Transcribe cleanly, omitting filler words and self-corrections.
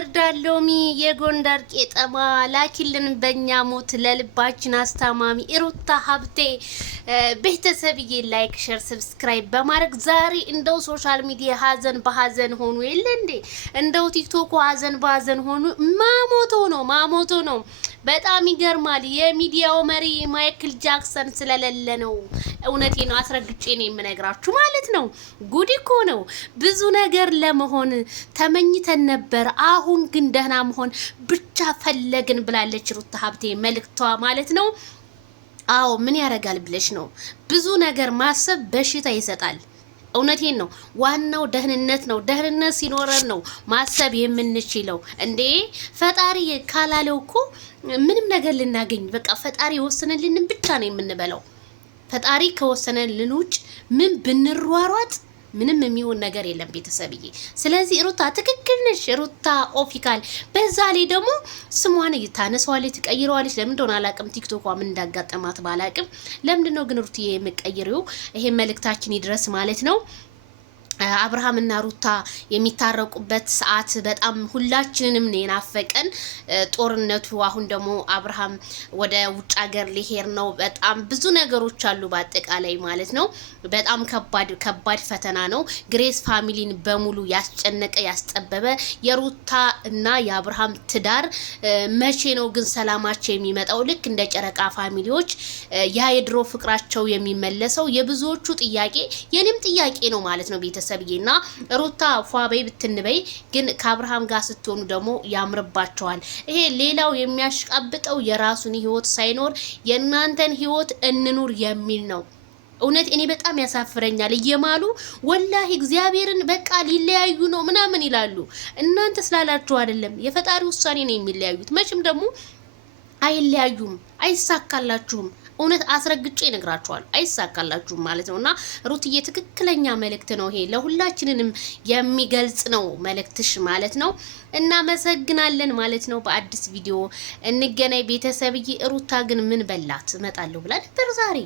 ባህርዳር ሎሚ የጎንደር ቄጠማ ላኪልን በእኛ ሞት ለልባችን አስታማሚ ሩታ ሀብቴ ቤተሰብዬ ላይክ ሼር ሰብስክራይብ በማድረግ ዛሬ እንደው ሶሻል ሚዲያ ሀዘን በሀዘን ሆኑ የለ እንዴ እንደው ቲክቶክ ሀዘን በሀዘን ሆኑ ማሞቶ ነው በጣም ይገርማል የሚዲያው መሪ ማይክል ጃክሰን ስለሌለ ነው እውነቴ ነው አስረግጬ ነው የምነግራችሁ ማለት ነው ጉድ እኮ ነው ብዙ ነገር ለመሆን ተመኝተን ነበር አሁን ግን ደህና መሆን ብቻ ፈለግን ብላለች ሩታ ሀብቴ መልእክቷ ማለት ነው አዎ ምን ያረጋል ብለሽ ነው ብዙ ነገር ማሰብ በሽታ ይሰጣል እውነቴን ነው ዋናው ደህንነት ነው ደህንነት ሲኖረን ነው ማሰብ የምንችለው እንዴ ፈጣሪ ካላለው እኮ ምንም ነገር ልናገኝ በቃ ፈጣሪ ወሰነልን ብቻ ነው የምንበላው ፈጣሪ ከወሰነልን ውጭ ምን ብንሯሯጥ ምንም የሚሆን ነገር የለም ቤተሰብዬ ስለዚህ ሩታ ትክክል ነሽ ሩታ ኦፊካል በዛ ላይ ደግሞ ስሟን ታነሳዋለች ትቀይረዋለች ለምን እንደሆነ አላቅም ቲክቶኳ ምን እንዳጋጠማት ባላቅም ለምንድን ነው ግን ሩትዬ የምትቀይሪው ይሄ መልእክታችን ይድረስ ማለት ነው አብርሃም እና ሩታ የሚታረቁበት ሰዓት በጣም ሁላችንንም ነናፈቀን ጦርነቱ አሁን ደግሞ አብርሃም ወደ ውጭ ሀገር ሊሄድ ነው በጣም ብዙ ነገሮች አሉ በአጠቃላይ ማለት ነው በጣም ከባድ ፈተና ነው ግሬስ ፋሚሊን በሙሉ ያስጨነቀ ያስጠበበ የሩታ እና የአብርሃም ትዳር መቼ ነው ግን ሰላማቸው የሚመጣው ልክ እንደ ጨረቃ ፋሚሊዎች ያ የድሮ ፍቅራቸው የሚመለሰው የብዙዎቹ ጥያቄ የኔም ጥያቄ ነው ማለት ነው ቤተሰብ ሰብይና ሩታ ፏበይ ብትንበይ ግን ከአብርሃም ጋር ስትሆኑ ደግሞ ያምርባቸዋል ይሄ ሌላው የሚያሽቃብጠው የራሱን ህይወት ሳይኖር የናንተን ህይወት እንኑር የሚል ነው እውነት እኔ በጣም ያሳፍረኛል እየማሉ ወላሂ እግዚአብሔርን በቃ ሊለያዩ ነው ምናምን ይላሉ እናንተ ስላላችሁ አይደለም የፈጣሪ ውሳኔ ነው የሚለያዩት መቼም ደግሞ አይለያዩም አይሳካላችሁም እውነት አስረግጬ እነግራችኋለሁ አይሳካላችሁም ማለት ነውና ሩትዬ ትክክለኛ መልእክት ነው ይሄ ለሁላችንንም የሚገልጽ ነው መልእክትሽ ማለት ነው እና መሰግናለን ማለት ነው በአዲስ ቪዲዮ እንገናኝ ቤተሰብዬ ሩታ ግን ምን በላት እመጣለሁ ብላ ነበር ዛሬ